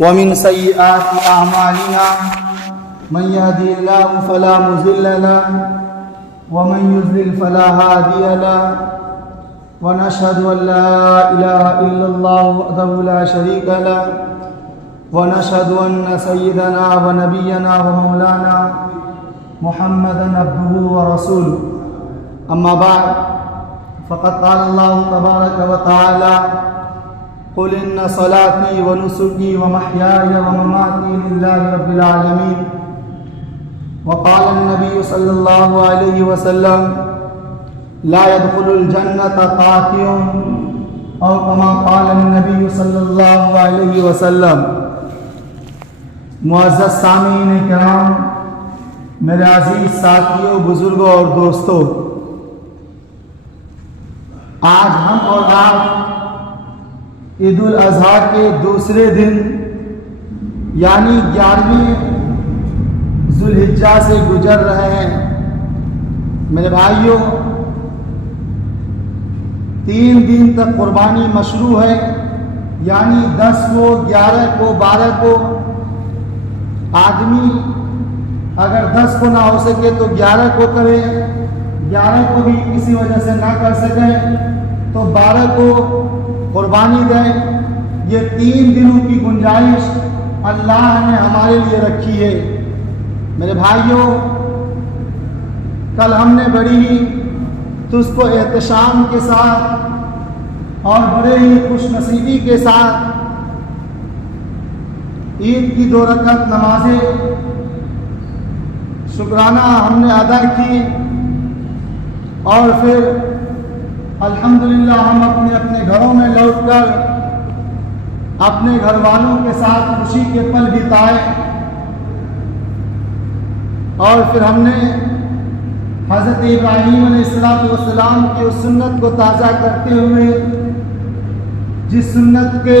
ومن سيئات أعمالنا من يهدي الله فلا مضل له ومن يضلل فلا هادي له ونشهد أن لا إله إلا الله وحده لا شريك له ونشهد أن سيدنا ونبينا ومولانا محمدا عبده ورسوله أما بعد فقد قال الله تبارك وتعالى قل إن صلاتي ونسكي ومحياي ومماتي لله رب العالمين وقال النبي صلى الله عليه وسلم لا يدخل الجنة قاطع أو كما قال النبي صلى الله عليه وسلم. معزز سامعین کرام، میرے عزیز ساتھیوں، بزرگوں اور دوستوں، آج ہم اور آپ عید الاضحیٰ کے دوسرے دن یعنی 11ویں ذوالحجہ سے گزر رہے ہیں. میرے بھائیوں، 3 دن تک قربانی مشروع ہے، یعنی 10 کو، 11 کو، 12 کو. آدمی اگر 10 کو نہ ہو سکے تو 11 کو کرے، 11 کو بھی کسی وجہ سے نہ کر سکے تو 12 کو قربانی دیں. یہ 3 دنوں کی گنجائش اللہ نے ہمارے لیے رکھی ہے. میرے بھائیوں، کل ہم نے بڑی ہی تجھ کو احتشام کے ساتھ اور بڑے ہی خوش نصیبی کے ساتھ عید کی 2 رکعت نمازیں شکرانہ ہم نے ادا کی، اور پھر الحمدللہ ہم اپنے اپنے گھروں میں لوٹ کر اپنے گھر والوں کے ساتھ خوشی کے پل بتائے. اور پھر ہم نے حضرت ابراہیم علیہ السلام کی اس سنت کو تازہ کرتے ہوئے، جس سنت کے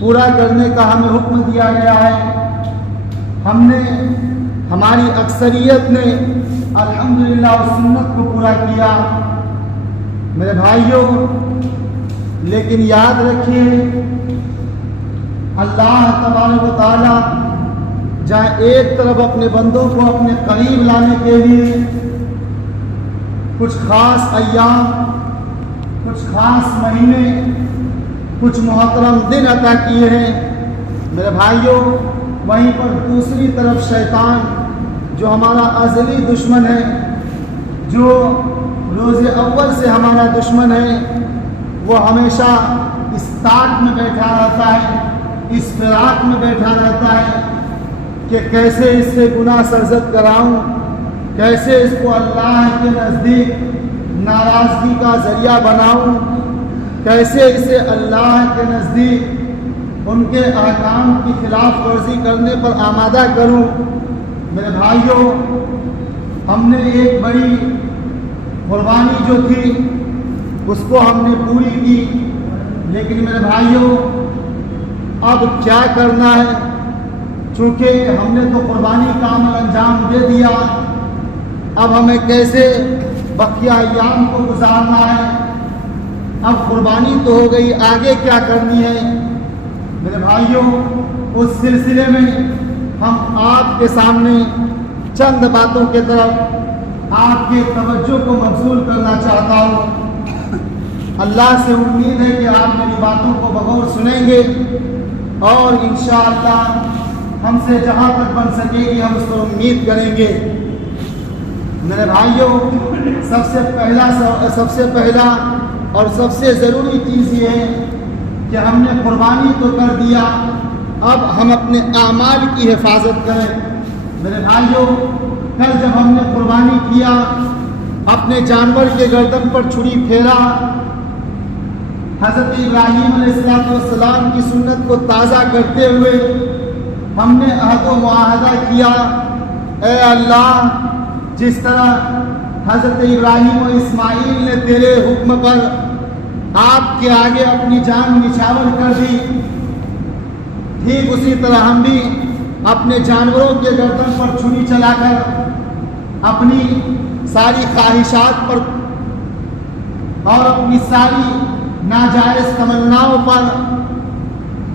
پورا کرنے کا ہمیں حکم دیا گیا ہے، ہماری اکثریت نے الحمدللہ اس سنت کو پورا کیا. میرے بھائیوں، لیکن یاد رکھیے، اللہ تبارک و تعالی جہاں ایک طرف اپنے بندوں کو اپنے قریب لانے کے لیے کچھ خاص ایام، کچھ خاص مہینے، کچھ محترم دن عطا کیے ہیں، میرے بھائیوں، وہیں پر دوسری طرف شیطان جو ہمارا ازلی دشمن ہے، جو روز اول سے ہمارا دشمن ہے، وہ ہمیشہ اس تاک میں بیٹھا رہتا ہے، اس فراق میں بیٹھا رہتا ہے کہ کیسے اس سے گناہ سرزد کراؤں، کیسے اس کو اللہ کے نزدیک ناراضگی کا ذریعہ بناؤں، کیسے اسے اللہ کے نزدیک ان کے احکام کی خلاف ورزی کرنے پر آمادہ کروں. میرے بھائیوں، ہم نے ایک بڑی قربانی جو تھی اس کو ہم نے پوری کی، لیکن میرے بھائیوں اب کیا کرنا ہے؟ چونکہ ہم نے تو قربانی کا عمل انجام دے دیا، اب ہمیں کیسے بقیہ ایام کو گزارنا ہے؟ اب قربانی تو ہو گئی، آگے کیا کرنی ہے؟ میرے بھائیوں، اس سلسلے میں ہم آپ کے سامنے چند باتوں کے طرف آپ کے توجہ کو مبذول کرنا چاہتا ہوں. اللہ سے امید ہے کہ آپ میری باتوں کو بغور سنیں گے، اور انشاءاللہ ہم سے جہاں تک بن سکے گی ہم اس پر امید کریں گے. میرے بھائیوں، سب سے پہلا اور سب سے ضروری چیز یہ ہے کہ ہم نے قربانی تو کر دیا، اب ہم اپنے اعمال کی حفاظت کریں. میرے بھائیوں، کل جب ہم نے قربانی کیا، اپنے جانور کے گردن پر چھری پھیرا، حضرت ابراہیم علیہ السلام کی سنت کو تازہ کرتے ہوئے ہم نے عہد و معاہدہ کیا، اے اللہ، جس طرح حضرت ابراہیم و اسماعیل نے تیرے حکم پر آپ کے آگے اپنی جان نچھاور کر دی، ٹھیک اسی طرح ہم بھی اپنے جانوروں کے گردن پر چھری چلا کر اپنی ساری خواہشات پر اور اپنی ساری ناجائز تمناؤں پر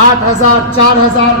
8,000, 4,000,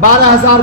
12,000,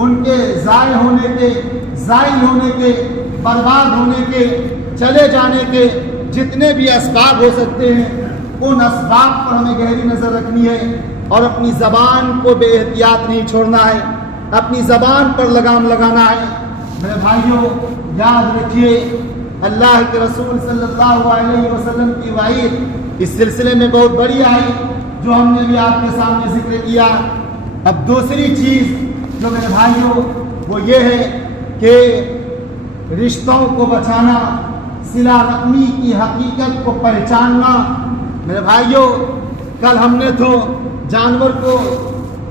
ان کے ضائع ہونے کے، زائل ہونے کے، برباد ہونے کے، چلے جانے کے جتنے بھی اسباب ہو سکتے ہیں ان اسباب پر ہمیں گہری نظر رکھنی ہے اور اپنی زبان کو بے احتیاط نہیں چھوڑنا ہے، اپنی زبان پر لگام لگانا ہے۔ میرے بھائیوں یاد رکھیے اللہ کے رسول صلی اللہ علیہ وسلم کی وعید اس سلسلے میں بہت بڑی آئی جو ہم نے بھی آپ کے سامنے ذکر کیا۔ اب دوسری چیز جو میرے بھائیوں وہ یہ ہے کہ رشتوں کو بچانا، صلہ رحمی کی حقیقت کو پہچاننا۔ میرے بھائیوں کل ہم نے تو جانور کو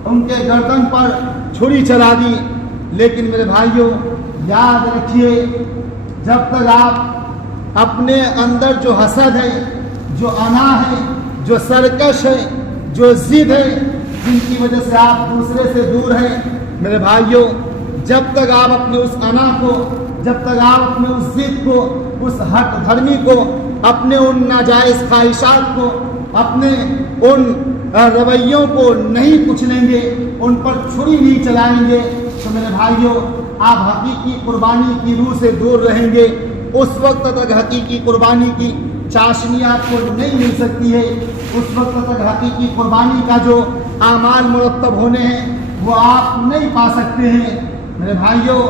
ان کے گردن پر چھری چلا دی، لیکن میرے بھائیوں یاد رکھیے جب تک آپ اپنے اندر جو حسد ہے، جو انا ہے، جو سرکش ہے، جو ضد ہے، جن کی وجہ سے آپ دوسرے سے دور ہیں، میرے بھائیوں جب تک آپ اپنے اس انا کو، جب تک آپ اپنے اس ضد کو، اس ہٹ دھرمی کو، اپنے ان ناجائز خواہشات کو، اپنے ان رویوں کو نہیں کچلیں گے، ان پر چھری نہیں چلائیں گے، تو میرے بھائیوں آپ حقیقی قربانی کی روح سے دور رہیں گے۔ اس وقت تک حقیقی قربانی کی چاشنی آپ کو نہیں مل سکتی ہے، اس وقت تک حقیقی قربانی کا جو اعمال مرتب ہونے ہیں وہ آپ نہیں پا سکتے ہیں۔ میرے بھائیوں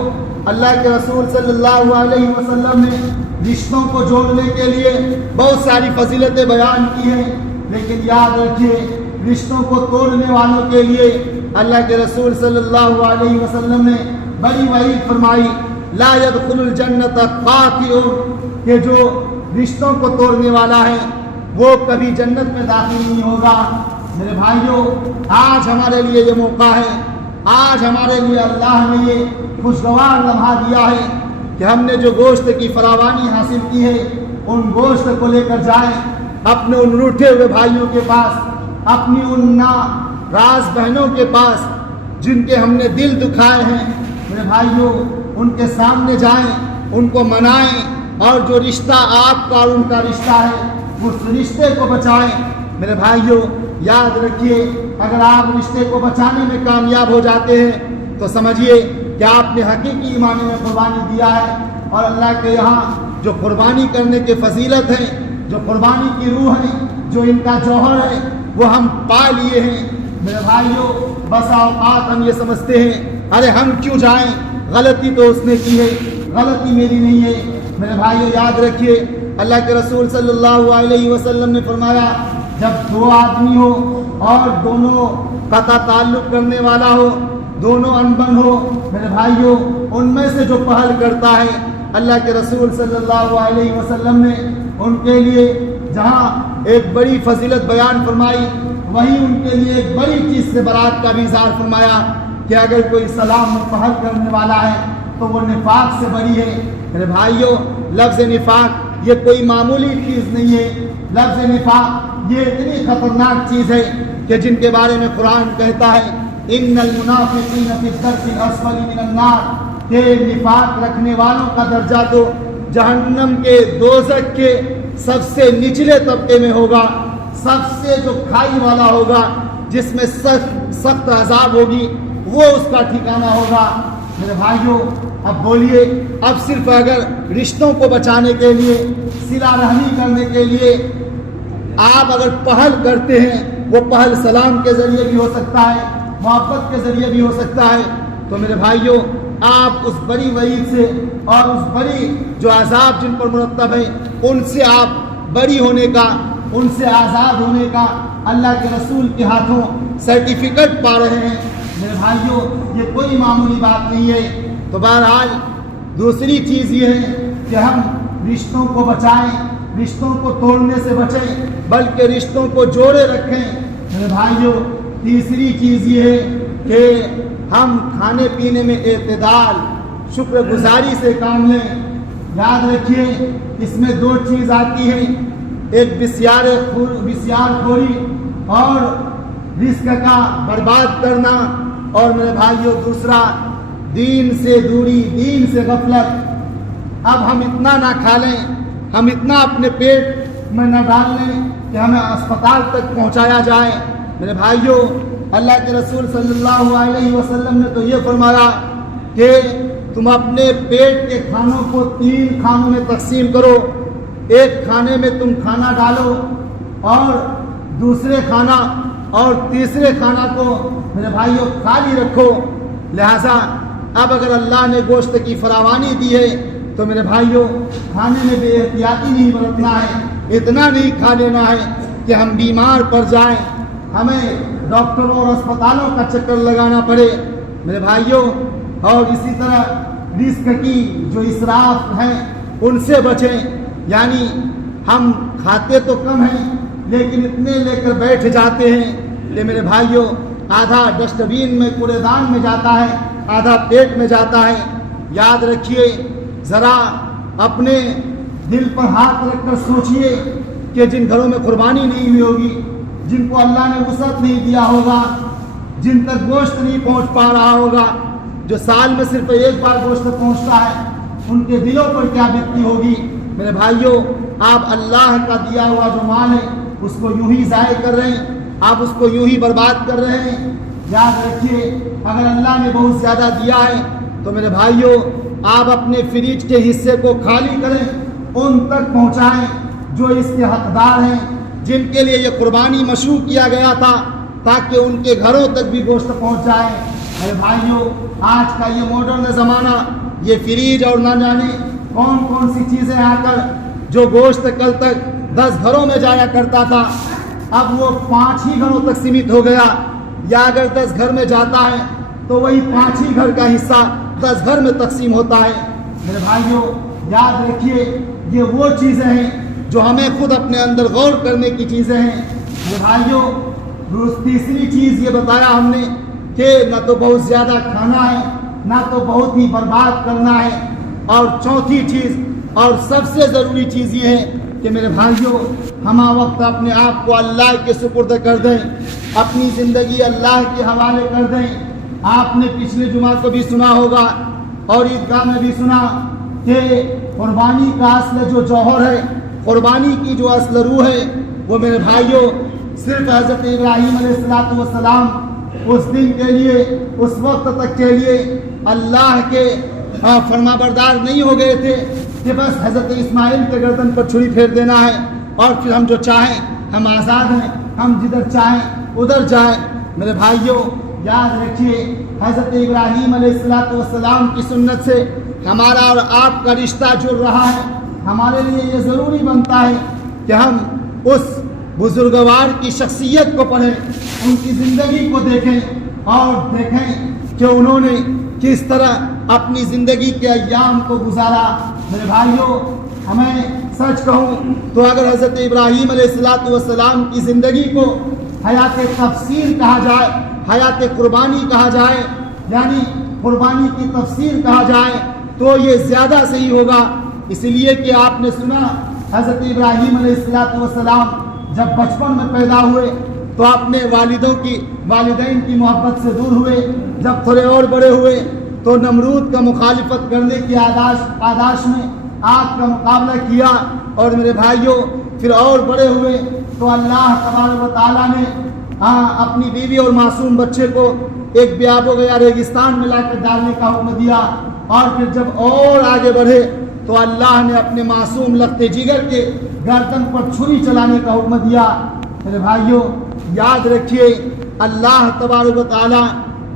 اللہ کے رسول صلی اللہ علیہ وسلم نے رشتوں کو جوڑنے کے لیے بہت ساری فضیلتیں بیان کی ہیں، لیکن یاد رکھیے رشتوں کو توڑنے والوں کے لیے اللہ کے رسول صلی اللہ علیہ وسلم نے بڑی وعید فرمائی، لا يدخل الجنت قاطع، کہ جو رشتوں کو توڑنے والا ہے وہ کبھی جنت میں داخل نہیں ہوگا۔ میرے بھائیوں آج ہمارے لیے یہ موقع ہے، آج ہمارے لیے اللہ نے یہ خوشگوار لمحہ دیا ہے کہ ہم نے جو گوشت کی فراوانی حاصل کی ہے ان گوشت کو لے کر جائیں اپنے ان روٹھے ہوئے بھائیوں کے پاس، اپنی ان ناراض بہنوں کے پاس جن کے ہم نے دل دکھائے ہیں۔ میرے بھائیوں ان کے سامنے جائیں، ان کو منائیں، اور جو رشتہ آپ کا اور ان کا رشتہ ہے اس رشتے کو بچائیں۔ میرے بھائیوں یاد رکھیے اگر آپ رشتے کو بچانے میں کامیاب ہو جاتے ہیں تو سمجھیے کہ آپ نے حقیقی ایمان میں قربانی دیا ہے، اور اللہ کے یہاں جو قربانی کرنے کے فضیلت ہیں، جو قربانی کی روح ہے، جو ان کا جوہر ہے وہ ہم پا لیے ہیں۔ میرے بھائیوں بسا اوقات ہم یہ سمجھتے ہیں ارے ہم کیوں جائیں، غلطی تو اس نے کی ہے، غلطی میری نہیں ہے۔ میرے بھائیوں یاد رکھیے اللہ کے رسول صلی اللہ علیہ وسلم نے فرمایا جب دو آدمی ہو اور دونوں قطع تعلق کرنے والا ہو، دونوں انبن ہو، میرے بھائیوں ان میں سے جو پہل کرتا ہے اللہ کے رسول صلی اللہ علیہ وسلم نے ان کے لیے جہاں ایک بڑی فضیلت بیان فرمائی وہیں ان کے لیے ایک بڑی چیز سے برات کا بھی اظہار فرمایا کہ اگر کوئی سلام میں پہل کرنے والا ہے تو وہ نفاق سے بری ہے۔ میرے بھائیوں لفظ نفاق یہ کوئی معمولی چیز نہیں ہے، لفظ نفاق یہ اتنی خطرناک چیز ہے کہ جن کے بارے میں قرآن کہتا ہے ان المنافقین فی الدرک الاسفل من النار، کہ نفاق رکھنے والوں کا درجہ تو جہنم کے دوزخ کے سب سے نچلے طبقے میں ہوگا، سب سے جو کھائی والا ہوگا، جس میں سخت عذاب ہوگی، وہ اس کا ٹھکانہ ہوگا۔ میرے بھائیوں اب بولیے اب صرف اگر رشتوں کو بچانے کے لیے، صلہ رحمی کرنے کے لیے آپ اگر پہل کرتے ہیں، وہ پہل سلام کے ذریعے بھی ہو سکتا ہے، محبت کے ذریعے بھی ہو سکتا ہے، تو میرے بھائیوں آپ اس بڑی وعید سے اور اس بڑی جو عذاب جن پر مرتب ہے ان سے آپ بری ہونے کا، ان سے آزاد ہونے کا اللہ کے رسول کے ہاتھوں سرٹیفکیٹ پا رہے ہیں۔ میرے بھائیوں یہ کوئی معمولی بات نہیں ہے۔ تو بہرحال دوسری چیز یہ ہے کہ ہم رشتوں کو بچائیں، رشتوں کو توڑنے سے بچیں بلکہ رشتوں کو جوڑے رکھیں۔ میرے بھائیوں تیسری چیز یہ ہے کہ ہم کھانے پینے میں اعتدال، شکر گزاری سے کام لیں۔ یاد رکھیے اس میں دو چیز آتی ہیں، ایک بسیار خوری اور رزق کا برباد کرنا، اور میرے بھائیوں دوسرا دین سے دوری، دین سے غفلت۔ اب ہم اتنا نہ کھا لیں، ہم اتنا اپنے پیٹ میں نہ ڈال لیں کہ ہمیں اسپتال تک پہنچایا جائے۔ میرے بھائیوں اللہ کے رسول صلی اللہ علیہ وسلم نے تو یہ فرمایا کہ تم اپنے پیٹ کے کھانوں کو 3 کھانوں میں تقسیم کرو. ایک کھانے میں تم کھانا ڈالو اور دوسرے کھانا اور تیسرے کھانا کو میرے بھائیوں خالی رکھو. لہذا اب اگر اللہ نے گوشت کی فراوانی دی ہے تو میرے بھائیوں کھانے میں بے احتیاطی نہیں برتنا ہے. اتنا نہیں کھا لینا ہے کہ ہم بیمار پڑ جائیں, ہمیں ڈاکٹروں اور اسپتالوں کا چکر لگانا پڑے میرے بھائیوں. اور اسی طرح رزق کی جو اسراف ہیں ان سے بچیں. یعنی ہم کھاتے تو کم ہیں لیکن اتنے لے کر بیٹھ جاتے ہیں کہ میرے بھائیوں آدھا ڈسٹ بین میں کوڑے دان میں جاتا ہے, آدھا پیٹ میں جاتا ہے. یاد رکھیے, ذرا اپنے دل پر ہاتھ رکھ کر سوچئے کہ جن گھروں میں قربانی نہیں ہوئی ہوگی, جن کو اللہ نے وسعت نہیں دیا ہوگا, جن تک گوشت نہیں پہنچ پا رہا ہوگا, جو سال میں صرف ایک بار گوشت پہنچتا ہے, ان کے دلوں پر کیا بیتتی ہوگی. میرے بھائیوں آپ اللہ کا دیا ہوا جو مال ہے اس کو یوں ہی ضائع کر رہے ہیں, آپ اس کو یوں ہی برباد کر رہے ہیں. یاد رکھیے اگر اللہ نے بہت زیادہ دیا ہے تو میرے بھائیوں آپ اپنے فریج کے حصے کو خالی کریں, ان تک پہنچائیں جو اس کے حقدار ہیں, جن کے لیے یہ قربانی مشروع کیا گیا تھا, تاکہ ان کے گھروں تک بھی گوشت پہنچ جائے. میرے بھائیوں آج کا یہ ماڈرن زمانہ, یہ فریج اور نہ جانے کون کون سی چیزیں آ کر جو گوشت کل تک 10 گھروں میں جایا کرتا تھا اب وہ 5 ہی گھروں تک سیمت ہو گیا. یا اگر 10 گھر میں جاتا ہے تو وہی 5 ہی گھر کا حصہ 10 گھر میں تقسیم ہوتا ہے. میرے بھائیوں یاد رکھیے یہ وہ چیزیں ہیں جو ہمیں خود اپنے اندر غور کرنے کی چیزیں ہیں. میرے بھائیوں تیسری چیز یہ بتایا ہم نے کہ نہ تو بہت زیادہ کھانا ہے نہ تو بہت ہی برباد کرنا ہے. اور چوتھی چیز اور سب سے ضروری چیز یہ ہے کہ میرے بھائیوں ہم وقت اپنے آپ کو اللہ کے سپرد کر دیں, اپنی زندگی اللہ کے حوالے کر دیں. آپ نے پچھلے جمعہ کو بھی سنا ہوگا اور عیدگاہ میں بھی سنا کہ قربانی کا اصل جو جوہر ہے, قربانی کی جو اصل روح ہے وہ میرے بھائیوں صرف حضرت ابراہیم علیہ السلام اس دن کے لیے, اس وقت تک کے لیے اللہ کے فرما بردار نہیں ہو گئے تھے کہ بس حضرت اسماعیل کے گردن پر چھری پھیر دینا ہے اور پھر ہم جو چاہیں ہم آزاد ہیں, ہم جدھر چاہیں ادھر جائیں. میرے بھائیوں یاد رکھیے حضرت ابراہیم علیہ السلام کی سنت سے ہمارا اور آپ کا رشتہ جڑ رہا ہے. ہمارے لیے یہ ضروری بنتا ہے کہ ہم اس بزرگوار کی شخصیت کو پڑھیں, ان کی زندگی کو دیکھیں اور دیکھیں کہ انہوں نے کس طرح اپنی زندگی کے ایام کو گزارا. میرے بھائیوں ہمیں سچ کہوں تو اگر حضرت ابراہیم علیہ السلام کی زندگی کو حیات تفسیر کہا جائے, حیات قربانی کہا جائے, یعنی قربانی کی تفسیر کہا جائے تو یہ زیادہ صحیح ہوگا. اس لیے کہ آپ نے سنا حضرت ابراہیم علیہ السلام جب بچپن میں پیدا ہوئے تو اپنے والدین کی محبت سے دور ہوئے. جب تھوڑے اور بڑے ہوئے تو نمرود کا مخالفت کرنے کی آداش میں آگ کا مقابلہ کیا. اور میرے بھائیوں پھر اور بڑے ہوئے تو اللہ تبارک و تعالیٰ نے اپنی بیوی اور معصوم بچے کو ایک بیاب و گیا ریگستان میں لا کر ڈالنے کا حکم دیا. اور پھر جب اور آگے بڑھے تو اللہ نے اپنے معصوم لخت جگر کے گردن پر چھری چلانے کا حکم دیا. میرے بھائیوں یاد رکھیے اللہ تبارک و تعالیٰ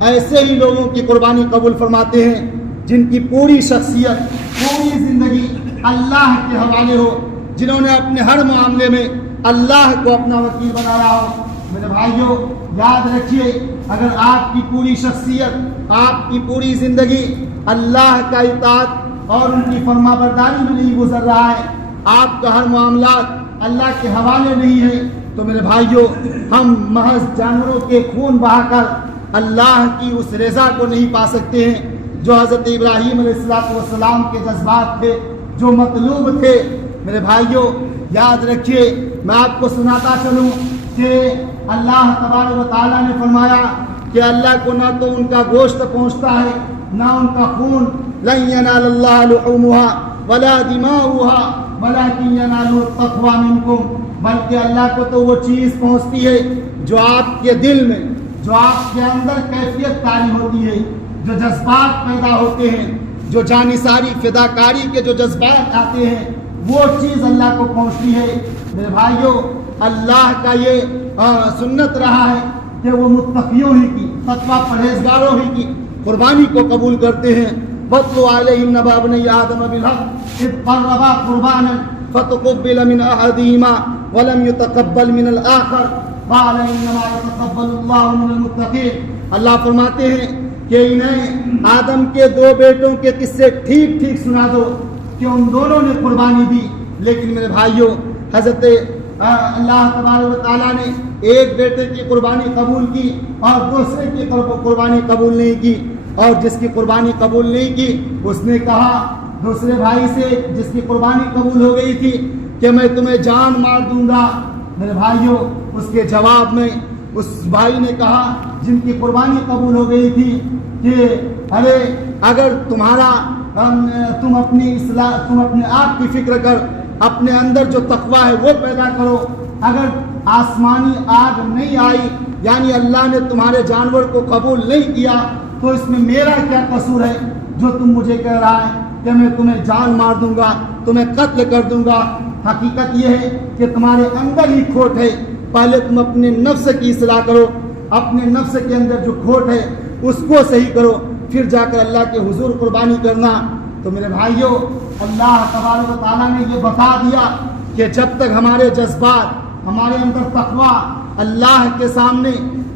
ایسے ہی لوگوں کی قربانی قبول فرماتے ہیں جن کی پوری شخصیت, پوری زندگی اللہ کے حوالے ہو, جنہوں نے اپنے ہر معاملے میں اللہ کو اپنا وکیل بنایا ہو. میرے بھائیوں یاد رکھیے اگر آپ کی پوری شخصیت, آپ کی پوری زندگی اللہ کا اطاعت اور ان کی فرما برداری میں نہیں گزر رہا ہے, آپ کا ہر معاملات اللہ کے حوالے نہیں ہے, تو میرے بھائیوں ہم محض جانوروں کے خون بہا کر اللہ کی اس رضا کو نہیں پا سکتے ہیں جو حضرت ابراہیم علیہ السلام کے جذبات تھے, جو مطلوب تھے. میرے بھائیوں یاد رکھیے میں آپ کو سناتا چلوں کہ اللہ تبارک و تعالیٰ نے فرمایا کہ اللہ کو نہ تو ان کا گوشت پہنچتا ہے نہ ان کا خون. لن ینال اللہ لحومها ولا دماؤها ولکن ینالہ التقوی منکم, بلکہ اللہ کو تو وہ چیز پہنچتی ہے جو آپ کے دل میں, جو آپ کے اندر کیفیت تاری ہوتی ہے, جو جذبات پیدا ہوتے ہیں، جو جانثاری فداکاری کے جو جذبات آتے ہیں، وہ چیز اللہ کو پہنچتی ہے۔ میرے بھائیوں، اللہ کا یہ سنت رہا ہے کہ وہ متقیوں ہی کی، تقویٰ پرہیزگاروں ہی کی قربانی کو قبول کرتے ہیں۔ وَاتْلُ عَلَيْهِمْ نَبَأَ ابْنَيْ آدَمَ بِالْحَقِّ إِذْ قَرَّبَا قُرْبَانًا فَتُقُبِّلَ مِنْ أَحَدِهِمَا وَلَمْ يُتَقَبَّلْ مِنَ الْآخَرِ قَالَ إِنَّمَا يَتَقَبَّلُ اللَّهُ مِنَ الْمُتَّقِينَ۔ اللہ فرماتے ہیں کہ انہیں آدم کے دو بیٹوں کے قصے ٹھیک ٹھیک سنا دو کہ ان دونوں نے قربانی دی، لیکن میرے بھائیوں حضرت اللہ تبارک و تعالیٰ نے ایک بیٹے کی قربانی قبول کی اور دوسرے کی قربانی قبول نہیں کی، اور جس کی قربانی قبول نہیں کی اس نے کہا دوسرے بھائی سے جس کی قربانی قبول ہو گئی تھی کہ میں تمہیں جان مار دوں گا۔ میرے بھائیوں، اس کے جواب میں اس بھائی نے کہا جن کی قربانی قبول ہو گئی تھی کہ ارے اگر تم اپنے آپ کی فکر کر، اپنے اندر جو تقویٰ ہے وہ پیدا کرو، اگر آسمانی آگ نہیں آئی یعنی اللہ نے تمہارے جانور کو قبول نہیں کیا تو اس میں میرا کیا قصور ہے جو تم مجھے کہہ رہا ہے کہ میں تمہیں جان مار دوں گا، تمہیں قتل کر دوں گا۔ حقیقت یہ ہے کہ تمہارے اندر ہی کھوٹ ہے، پہلے تم اپنے نفس کی اصلاح کرو، اپنے نفس کے اندر جو کھوٹ ہے اس کو صحیح کرو، پھر جا کر اللہ کے حضور قربانی کرنا۔ تو میرے بھائیوں، اللہ تبارک و تعالیٰ نے یہ بتا دیا کہ جب تک ہمارے جذبات، ہمارے اندر تقویٰ اللہ کے سامنے،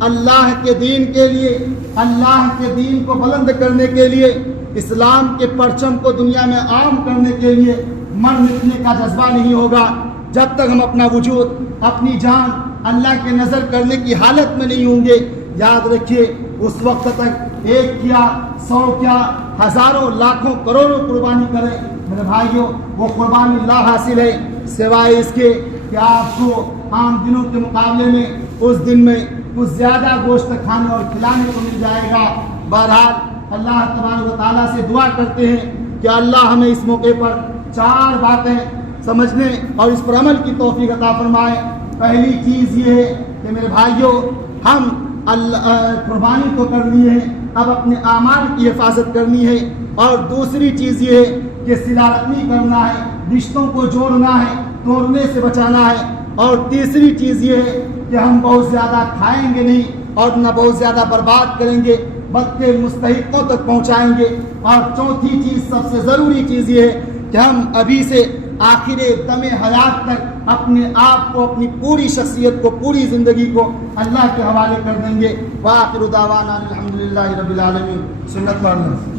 اللہ کے دین کے لیے، اللہ کے دین کو بلند کرنے کے لیے، اسلام کے پرچم کو دنیا میں عام کرنے کے لیے من مٹنے کا جذبہ نہیں ہوگا، جب تک ہم اپنا وجود، اپنی جان اللہ کے نظر کرنے کی حالت میں نہیں ہوں گے، یاد رکھیے اس وقت تک ایک کیا، 100 کیا، ہزاروں لاکھوں کروڑوں قربانی کریں، میرے بھائیوں وہ قربانی لا حاصل ہے، سوائے اس کے کہ آپ کو عام دنوں کے مقابلے میں اس دن میں کچھ زیادہ گوشت کھانے اور کھلانے کو مل جائے گا۔ بہرحال اللہ تبارک و تعالیٰ سے دعا کرتے ہیں کہ اللہ ہمیں اس موقع پر 4 باتیں سمجھنے اور اس پر عمل کی توفیق عطا فرمائے۔ پہلی چیز یہ ہے کہ میرے بھائیوں، ہم قربانی تو کرنی ہے، اب اپنے اعمال کی حفاظت کرنی ہے، اور دوسری چیز یہ ہے کہ صلہ رحمی کرنا ہے، رشتوں کو جوڑنا ہے، توڑنے سے بچانا ہے، اور تیسری چیز یہ ہے کہ ہم بہت زیادہ کھائیں گے نہیں اور نہ بہت زیادہ برباد کریں گے بلکہ مستحقوں تک پہنچائیں گے، اور چوتھی چیز سب سے ضروری چیز یہ ہے کہ ہم ابھی سے آخر دم حیات تک اپنے آپ کو، اپنی پوری شخصیت کو، پوری زندگی کو اللہ کے حوالے کر دیں گے۔ وآخر دعوانا الحمدللہ رب العالمین۔ سنت پڑھنا۔